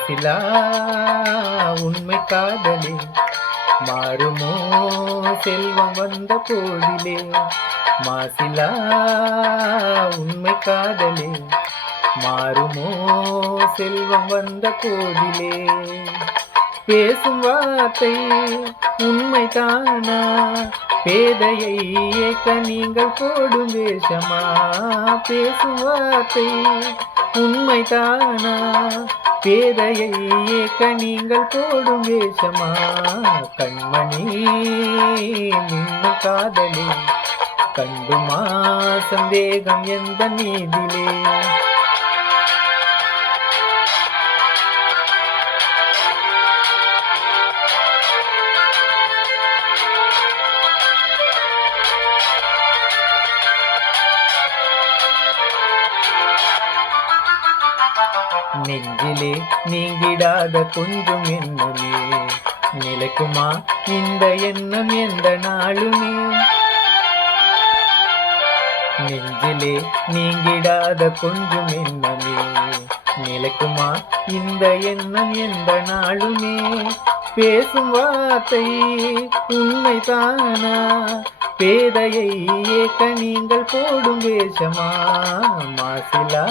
மாசிலா உண்மை காதலே. மாறுமோ செல்வம் வந்த போதிலே. மாசிலா உண்மை காதலே. மாறுமோ செல்வம் வந்த போதிலே. பேசும் வார்த்தை உண்மை தானா? பேதையை ஏக்க நீங்கள் போடும் வேஷமா? பேசும் வார்த்தை உண்மை தானா? பேதையை ஏக்க போடும் வேஷமா? கண்மணி மின்னு காதலே. கண்டுமா சந்தேகம் எந்த நீதிலே? நெஞ்சிலே நீங்கிடாத கொஞ்சம் எண்ணமே. நிலைக்குமா இந்த எண்ணம் எந்த நாளுமே. நெஞ்சிலே நீங்கிடாத கொஞ்சம் எண்ணமே. நிலைக்குமா இந்த எண்ணம் எந்த நாளுமே. பேசும் வார்த்தை உண்மைதானா பேதையை ஏக்க நீங்கள் போடும் வேஷமா? மாசிலா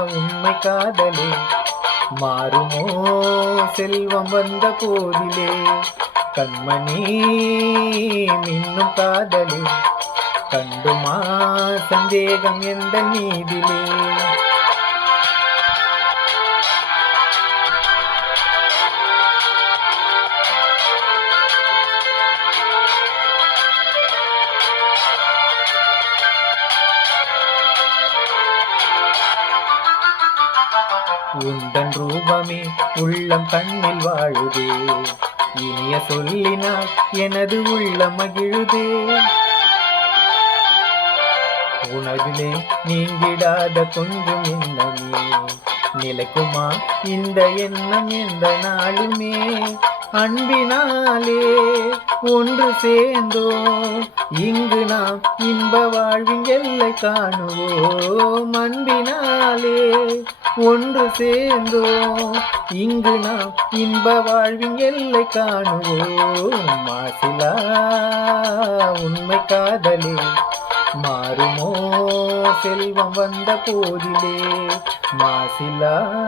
உண்மை காதலே. மாறுமோ செல்வம் வந்த போதிலே? கண்மணி மின்னும் காதலே. கண்டுமா சந்தேகம் எந்த நீதிலே? உந்தன் ரூபமே உள்ளம் கண்ணில் வாழுதே. இனிய சொல்லினால் எனது உள்ளம் மகிழுதே. உணவிலே நீங்கிடாத கொஞ்சம் எண்ணமே நிலைக்குமா இந்த எண்ணம் எந்த நாளுமே. அன்பினாலே ஒன்று சேர்ந்தோம். இங்கு நாம் இன்ப வாழ்வின் எல்லை காணுவோம். அன்பினாலே ஒன்று சேர்ந்தோம். இங்கு நாம் இன்ப வாழ்வின் எல்லை காணுவோம். மாசிலா உண்மை காதலே மாறுமோ? செல்வம் வந்த போதிலே மாசிலா.